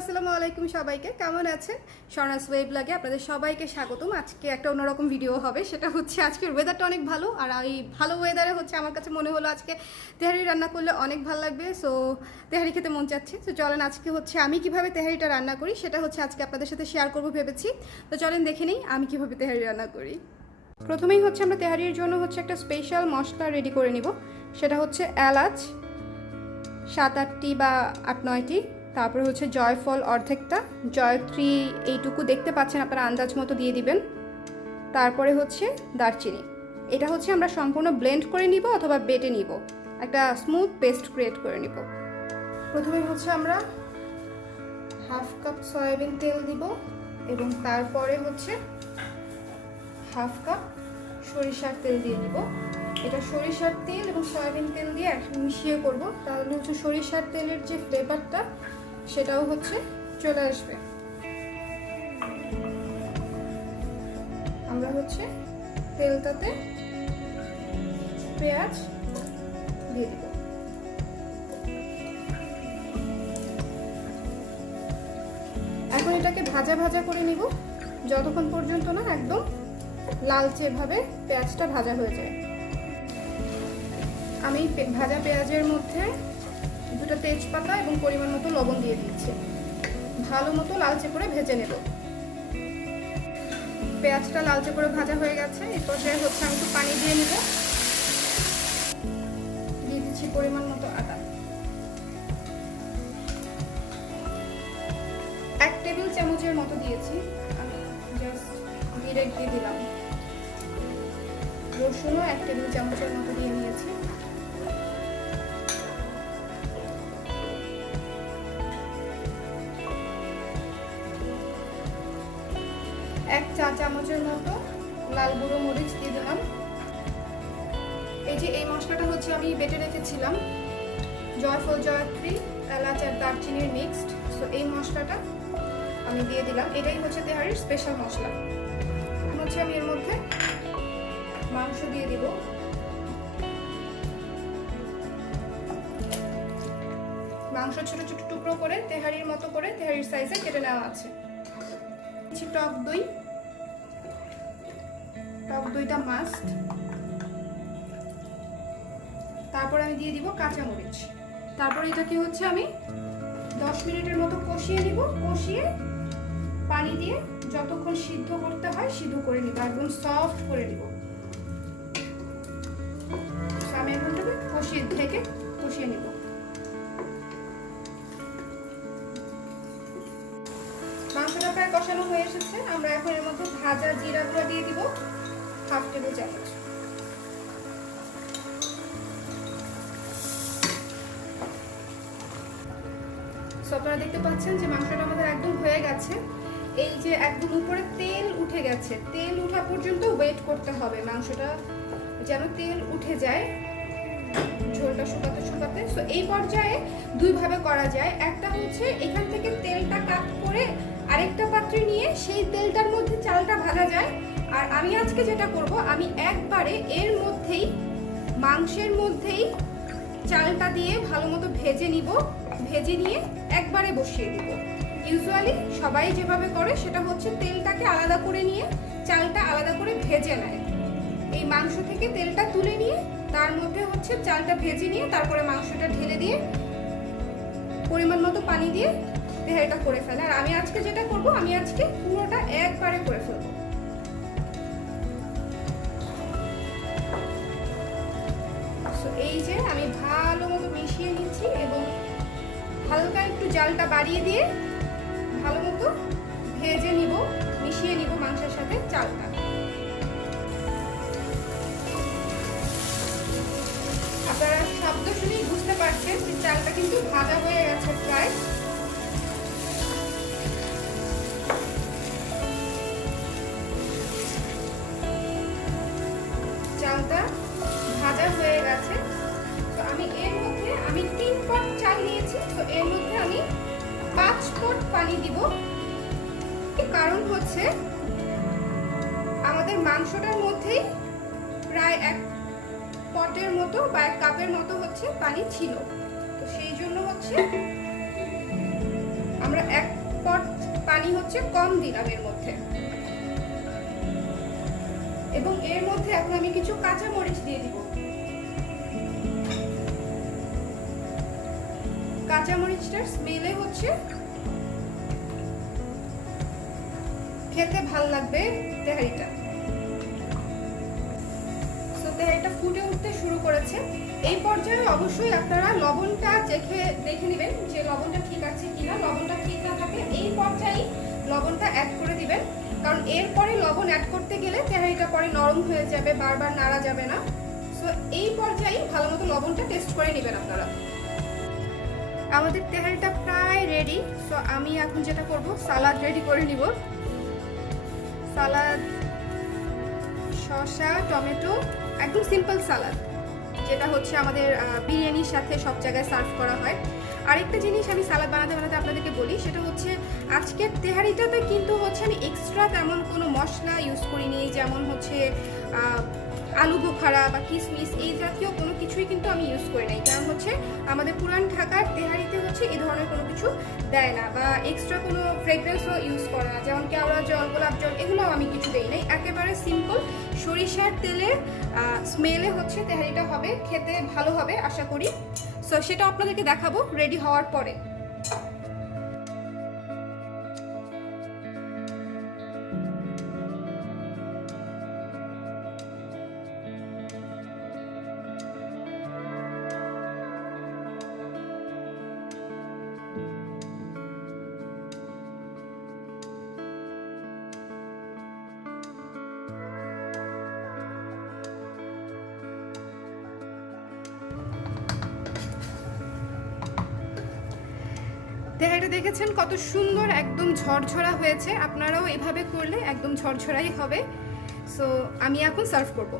আসসালামু আলাইকুম সবাইকে কেমন আছেন শর্নাস ওয়েব ব্লগে আপনাদের সবাইকে স্বাগতম। আজকে একটা অন্যরকম ভিডিও হবে, সেটা হচ্ছে আজকের ওয়েদারটা অনেক ভালো, আর এই ভালো ওয়েদারে হচ্ছে আমার কাছে মনে হলো আজকে তেহারি রান্না করলে অনেক ভালো লাগবে। সো তেহারি খেতে মন চাচ্ছে, তো চলেন আজকে হচ্ছে আমি কিভাবে তেহারিটা রান্না করি সেটা হচ্ছে আজকে আপনাদের সাথে শেয়ার করবো ভেবেছি। তো চলেন দেখে নিই আমি কিভাবে তেহারি রান্না করি। প্রথমেই হচ্ছে আমরা তেহারির জন্য হচ্ছে একটা স্পেশাল মশলা রেডি করে নিব, সেটা হচ্ছে এলাচ 7-8টি বা 8-9টি, তারপরে হচ্ছে জয়ফল অর্ধেকটা, জয়ত্রী এইটুকু দেখতে পাচ্ছেন আপনারা আন্দাজ মতো দিয়ে দিবেন, তারপরে হচ্ছে দারচিনি। এটা হচ্ছে আমরা সম্পূর্ণ ব্লেন্ড করে নিব অথবা বেটে নিব, একটা স্মুথ পেস্ট ক্রিয়েট করে নিব। প্রথমে হচ্ছে আমরা হাফ কাপ সয়াবিন তেল দিব এবং তারপরে হচ্ছে হাফ কাপ সরিষার তেল দিয়ে দিব। এটা সরিষার তেল এবং সয়াবিন তেল দিয়ে একসাথে মিশিয়ে করব, তাহলে হচ্ছে সরিষার তেলের যে ফ্লেভারটা সেটাও হচ্ছে চলে আসবে। আমরা হচ্ছে তেলটাতে পেঁয়াজ দিয়ে দিব। এখন এটাকে ভাজা ভাজা করে নিব যতক্ষণ পর্যন্ত না একদম লালচে ভাবে পেঁয়াজটা ভাজা হয়ে যায়। আমি ভাজা পেঁয়াজের মধ্যে 2টা তেজপাতা এবং পরিমাণ মতো লবণ দিয়ে দিচ্ছি, ভালো মতো লালচে করে ভেজে নেব। পেঁয়াজটা লালচে করে ভাজা হয়ে গেছে, এই পর্যায়ে হচ্ছে আমি একটু পানি দিয়ে নিব। দিয়ে দিচ্ছি পরিমাণ মতো আদা, 1 টেবিল চামচের মতো দিয়েছি, আমি জাস্ট ডিরেক্ট দিয়ে দিলাম। রসুনও 1 টেবিল চামচের মতো দিয়ে নিয়েছি। 1 চা চামচের মতো লাল গুঁড়ো মরিচ দিয়ে দিলাম। এই যে এই মশলাটা হচ্ছে আমি বেটে রেখেছিলাম, জয়ফল, জয়ত্রী, এলাচ আর দারচিনির মিক্সড। সো এই মশলাটা আমি দিয়ে দিলাম, এটাই হচ্ছে তেহারির স্পেশাল মশলা। এখন হচ্ছে আমি এর মধ্যে মাংস দিয়ে দিব। মাংস ছোট ছোট টুকরো করে তেহারির মতো করে তেহারির সাইজে কেটে নেওয়া আছে। টক দই, টক দইটা মাস্ট। তারপর আমি দিয়ে দিব কাঁচা মরিচ। তারপর এটাকে হচ্ছে আমি 10 মিনিটের মতো কষিয়ে নিব, কষিয়ে পানি দিয়ে যতক্ষণ সিদ্ধ করতে হয় সিদ্ধ করে নিব, একদম সফট করে নিব। আমি এখানটাকে কষিয়ে ঢেকে কষিয়ে নিব। মাংসটা প্রায় কষানো হয়ে এসেছে, আমরা এখন এর মধ্যে ভাজা জিরা গুঁড়া দিয়ে দিব 1/2 টেবিল চামচ। আপনারা দেখতে পাচ্ছেন যে মাংসটা আমাদের একদম হয়ে গেছে। এই যে একদম উপরে তেল উঠে গেছে, তেল উঠা পর্যন্ত ওয়েট করতে হবে, মাংসটা যেন তেল উঠে যায় ঝোলটা শুকাতে শুকাতে। সো এই পর্যায়ে 2 ভাবে করা যায়, একটা হচ্ছে এখান থেকে তেলটা কাট করে আরেকটা পাত্রে নিয়ে সেই তেলটার মধ্যে চালটা ভাজা যায়। আর আমি আজকে যেটা করব, আমি একবারে এর মধ্যেই মাংসের মধ্যেই চালটা দিয়ে ভালো মতো ভেজে নিব, ভেজে নিয়ে একবারে বসিয়ে দিব। ইউজুয়ালি সবাই যেভাবে করে সেটা হচ্ছে তেলটাকে আলাদা করে নিয়ে চালটা আলাদা করে ভেজে নেয়। এই মাংস থেকে তেলটা তুলে নিয়ে তার মধ্যে হচ্ছে চালটা ভেজে নিয়ে তারপরে মাংসটা ঢেলে দিয়ে পরিমাণ মতো পানি দিয়ে তেহারিটা করে ফেলে। আর আমি আজকে যেটা করব, আমি আজকে পুরোটা একবারে করে ফেলবো। এই যে আমি ভালো মতো মিশিয়ে নিচ্ছি এবং হালকা একটু জালটা বাড়িয়ে দিয়ে ভালো মতো ভেজে নিব, মিশিয়ে নিব মাংসের সাথে চালটা। আপনারা শব্দ শুনেই বুঝতে পারছেন যে চালটা কিন্তু ভাজা হয়ে গেছে প্রায়। চালটা ভাজা হয়ে গেছে। তো আমি এর মধ্যে 3 পট চাল নিয়েছি, তো এর মধ্যে আমি 5 পট পানি দিব। কারণ হচ্ছে আমাদের মাংসটার মধ্যেই প্রায় 1 পটের মতো বা 1 কাপের মতো হচ্ছে পানি ছিল, তো সেই জন্য হচ্ছে আমরা 1 হচ্ছে কম দিলাম এর মধ্যে। এবং এর মধ্যে এখন আমি কিছু কাঁচা মরিচ দিয়ে দিব। কাঁচা মরিচটার স্মেলে হচ্ছে খেতে ভাল লাগবে তেহারিটা। সো তেহারিটা ফুটে উঠতে শুরু করেছে। এই পর্যায়ে অবশ্যই আপনারা লবণটা দেখে নেবেন যে লবণটা ঠিক আছে কিনা। লবণটা ঠিক না থাকলে এই পর্যায়ে লবণটা অ্যাড করে দিবেন, কারণ এরপরে লবণ অ্যাড করতে গেলে তেহারিটা পরে নরম হয়ে যাবে, বারবার নাড়া যাবে না। সো এই পর্যায়ে ভালো মতো লবণটা টেস্ট করে নেবেন আপনারা। আমাদের তেহারিটা প্রায় রেডি। সো আমি এখন যেটা করব, সালাদ রেডি করে নিব। সালাদ, শসা, টমেটো, একদম সিম্পল সালাদ, যেটা হচ্ছে আমাদের বিরিয়ানির সাথে সব জায়গায় সার্ভ করা হয়। আরেকটা জিনিস আমি সালাদ বানাতে বানাতে আপনাদেরকে বলি, সেটা হচ্ছে আজকের তেহারিটাতে কিন্তু হচ্ছে আমি এক্সট্রা তেমন কোনো মশলা ইউজ করিনি, যেমন হচ্ছে আলু বোখারা বা কিশমিশ এই জাতীয় কোনো কিছুই কিন্তু আমি ইউজ করি নাই। কারণ হচ্ছে আমাদের পুরান ঢাকার তেহারিতে হচ্ছে এই ধরনের কোনো কিছু দেয় না, বা এক্সট্রা কোনো ফ্রেগরেন্সও ইউজ করে না, যেমন কেওড়া জল, গোলাপ জল, এগুলো আমি কিছু দেই নাই। একেবারে সিম্পল সরিষার তেলের স্মেলে হচ্ছে তেহারিটা হবে, খেতে ভালো হবে আশা করি। সো সেটা আপনাদেরকে দেখাবো রেডি হওয়ার পরে। তেহারিটা দেখেছেন কত সুন্দর, একদম ঝরঝরা হয়েছে। আপনারাও এভাবে করলে একদম ঝরঝরাই হবে। সো আমি এখন সার্ভ করব।